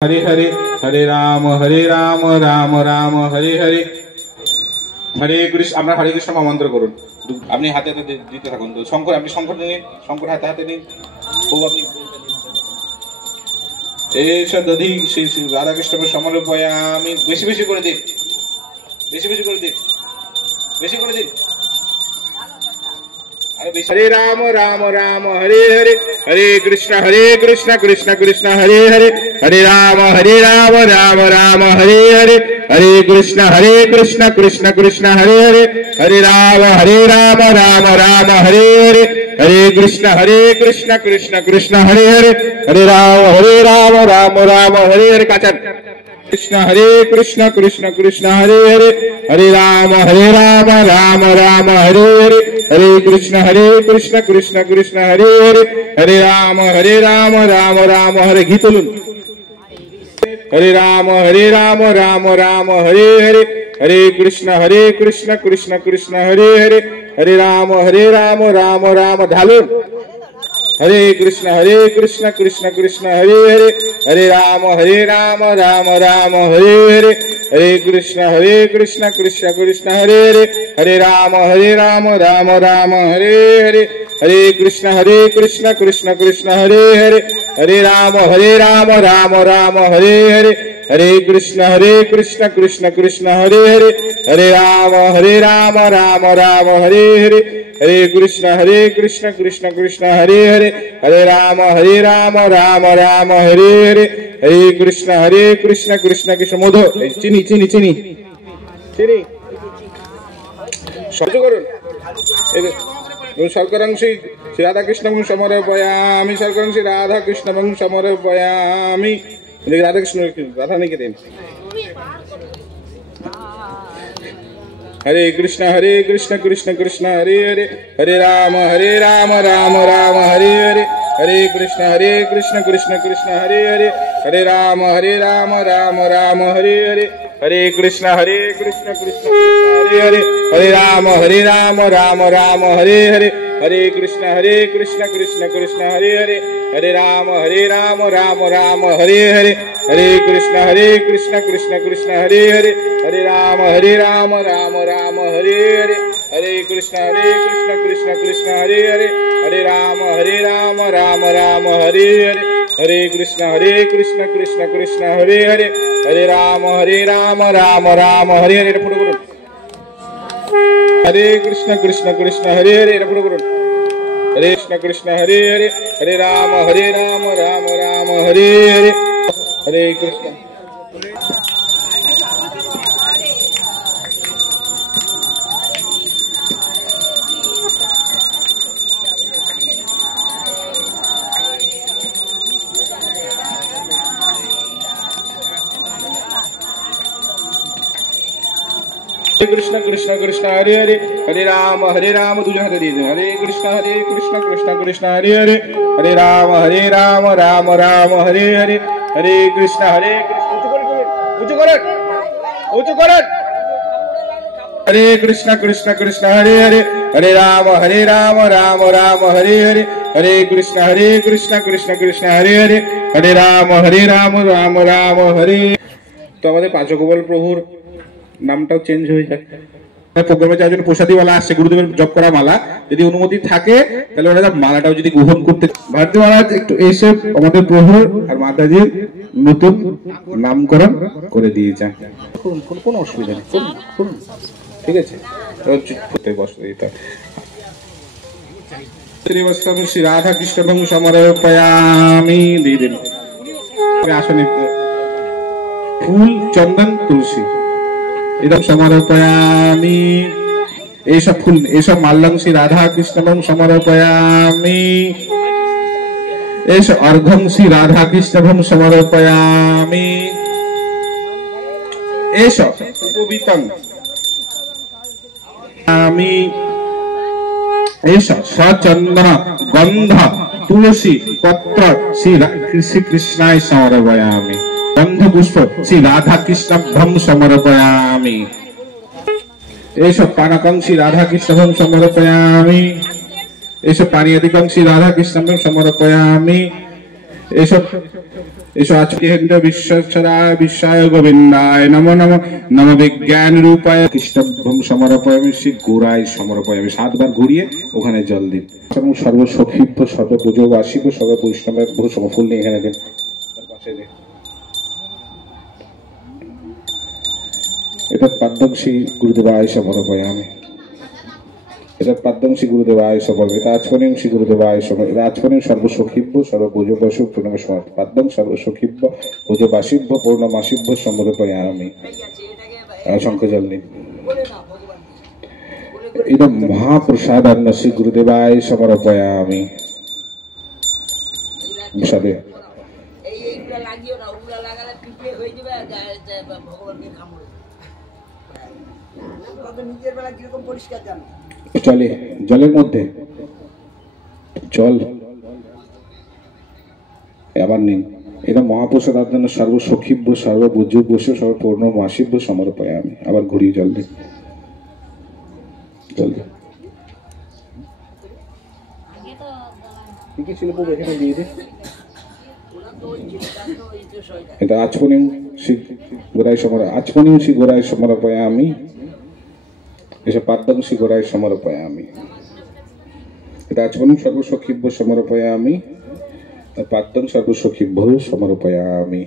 हरे हरे हरे राम राम राम हरे हरे हरे कृष्ण। আমরা হরে কৃষ্ণ মন্ত্র করুন, আপনি হাতে হাতে দিতে থাকুন। তো শঙ্কর, আপনি শঙ্কর নিন, শঙ্কর হাতে হাতে নিন। ও আপনি এসব দধি শ্রী শ্রী রাধাকৃষ্ণ সমর্পয়ামি। বেশি বেশি করে দিন, বেশি বেশি করে দিন, বেশি করে দিন। हरे राम राम हरे हरे हरे कृष्ण कृष्ण कृष्ण हरे हरे हरे राम राम हरे हरे हरे कृष्ण कृष्ण कृष्ण हरे हरे हरे राम राम हरे हरे हरे कृष्ण कृष्ण कृष्ण हरे हरे हरे राम राम हरे हरे। काचन कृष्ण कृष्ण कृष्ण हरे हरे हरे राम राम हरे हरे हरे कृष्ण कृष्ण कृष्ण हरे हरे हरे राम राम हरे। घी तुलुन। हरे राम राम हरे हरे हरे कृष्ण कृष्ण कृष्ण हरे हरे हरे राम राम ढालुन। हरे कृष्ण कृष्ण कृष्ण हरे हरे हरे राम राम हरे हरे हरे कृष्ण कृष्ण कृष्ण हरे हरे हरे राम राम हरे हरे हरे कृष्ण कृष्ण कृष्ण हरे हरे हरे राम राम हरे हरे हरे कृष्ण कृष्ण कृष्ण हरे हरे हरे राम राम हरे हरे हरे कृष्ण कृष्ण कृष्ण हरे हरे हरे राम राम हरे हरे हरे कृष्ण कृष्ण कृष्ण। मधु চিনি চিনি চিনি চিনি সহ্য করুন। শর্করাংশী শ্রী রাধাকৃষ্ণ সমর্পয়ামি, শর্করাংশী রাধাকৃষ্ণ সমর্পয়ামি। রাধাকৃষ্ণ রাধা নাকি দেন। हरे कृष्ण कृष्ण कृष्ण हरे हरे हरे राम राम हरे हरे हरे कृष्ण कृष्ण कृष्ण हरे हरे हरे राम राम हरे हरे हरे कृष्ण कृष्ण कृष्ण हरे हरे हरे राम राम हरे हरे हरे कृष्ण कृष्ण कृष्ण हरे हरे हरे राम राम हरे हरे हरे कृष्ण कृष्ण कृष्ण हरे हरे हरे राम राम हरे हरे हरे कृष्ण कृष्ण कृष्ण हरे हरे हरे राम राम हरे हरे हरे कृष्ण कृष्ण कृष्ण हरे हरे हरे राम राम हरे हरे। पुढे करून हरे कृष्ण कृष्ण हरे हरे पुढे करून हरे कृष्ण हरे हरे हरे राम राम हरे हरे हरे कृष्ण। कृष्ण कृष्ण कृष्ण हरे हरे हरे राम तुझे हाथ दीजिए। हरे कृष्ण कृष्ण कृष्ण हरे हरे हरे राम राम हरे हरे हरे कृष्ण उच्च करें हरे कृष्ण कृष्ण कृष्ण हरे हरे हरे राम राम हरे हरे हरे कृष्ण कृष्ण कृष्ण हरे हरे हरे राम राम हरे। तो हमारे पांचों गोपाल प्रभुर নামটাও চেঞ্জ হয়ে যায়। প্রোগ্রামে যার জন্য প্রসাদীওয়ালা আসছে, গুরুদেবের জপ করা মালা, যদি অনুমতি থাকে তাহলে ওরা মালাটাও যদি গ্রহণ করতে। ভারতী মহারাজ একটু এসে আমাদের প্রভুর আর মাতাজির নতুন নামকরণ করে দিয়ে যান। কোনো অসুবিধা নেই, ঠিক আছে। শ্রী রাধা কৃষ্ণ সমর্পয়ামি দিয়ে দিন। আসনে ফুল, চন্দন, তুলসী এরকম সমর্পয়ামি। এইসব ফুল, এইসব মাল্যং শ্রী রাধা কৃষ্ণ সমর্পয়ামি। এইসব অর্ঘ্যং শ্রী রাধা কৃষ্ণ সমর্পয়ামি। এইসব উপবিতং আমি। এইসব সচন্দন গন্ধ তুলসী পত্র শ্রী কৃষ্ণায় সমর্পয়ামি। গন্ধ পুষ্প শ্রী রাধা কৃষ্ণ সমর্পয়ামি। এইসব পানকং শ্রী রাধা কৃষ্ণ সমর্পয়ামি। এইসব পানীয়াদিকং শ্রী রাধা কৃষ্ণ সমর্পয়ামি। এইসব एषो आचकेन्द्र विश्वेश्वराय विश्वाय गोविंदाय नमो नमो नमो विज्ञान रूपाय कृष्णभ्रम समर्पयामि श्री गोराय समर्पयामि 7 बार घुरिए ওখানে জল দিন এবং সর্ব সখীপ্য সর্ব পূজবাসী সর্ব বৈষ্ণবের বহু সমফল নিয়ে এখানে দিন তার পাশে দিন এটা পাদ্যং শ্রী গুরুদেবায় সমর্পয়ামি এটা পাদ্যং শ্রী গুরুদেবায় সমর্পয়ামি এটা আচমনিং শ্রী গুরুদেবায় সমর্পয়ামি এটা আচমনিং সর্ব সখীপ্য সর্ব পূজবাসী প্রণাম সমর্পয়ামি পাদ্যং সর্ব সখীপ্য পূজবাসীভ্য পূর্ণমাসীভ্য সমর্পয়ামি শঙ্খ জল নিন इदं महाप्रसादान्न श्री गुरुदेवाय समर्पयामि प्रसादे এইগুলা লাগিও না ওগুলা লাগালে পিপে হয়ে যাবে ভগবানকে কামড়ে কত নিজের বেলা কি রকম পরিষ্কার জানো চলে জলের মধ্যে জল আবার নিন এটা মহাপ্রসাদান্ন সর্ব সখীভ্য সর্ব বুজুর্বস্য সর্ব পূর্ণমাসীভ্য সমর্পয়ামি আবার ঘুরিয়ে জল দিন जल्दी ठीक है चलो वो बैठने दिए थे এটা আচমনিং শ্রী গোরায় আচমনিং শ্রী গোরায় সমর্পয়ামি এসে পাদ্যং শ্রী গোরায় সমর্পয়ামি এটা আচমনিং সর্ব সখীভ্য সমর্পয়ামি পাদ্যং সর্ব সখীভ্য সমর্পয়ামি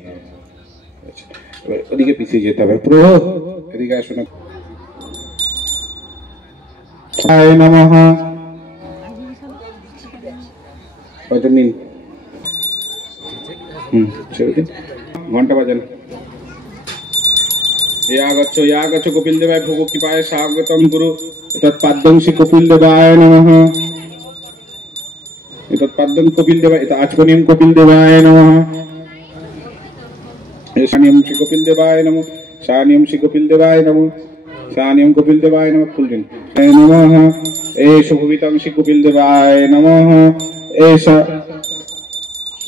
ওদিকে পিছিয়ে যেতে হবে প্রভু এদিকে আসুন हाय नमः वचनिन घंटा बजन यागच्छ कपिल देवाय भोग कृपाय स्वागतम गुरु तत्पाद्यं श्री कपिल देवाय नमः तत्पाद्यं कपिल देवाय आचमनियं कपिल देवाय नमः शानियं श्री कपिल देवाय नमः शानियं श्री कपिल देवाय नमः शानियं कपिल देवाय नमः फुलजिन नमः एष भूमितं श्री कपिल देवाय नमः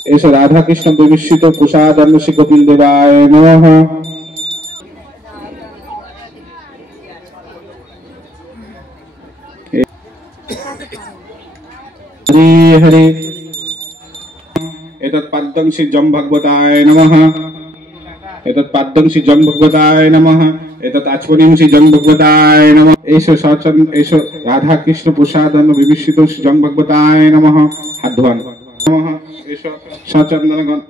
एष राधा कृष्ण विमिश्रित प्रसादान्न श्री कपिल देवाय नमः हरे हरे एतत् पाद्यं श्री जम भगवताय नमः एतत् पाद्यं श्री जम भगवताय नमः एतत् आचमनिं श्री जम भगवताय नमः एष राधा कृष्ण प्रसादान्न विमिश्रित श्री जम भगवताय नमः हाथ धोवन नमः एष सचंदन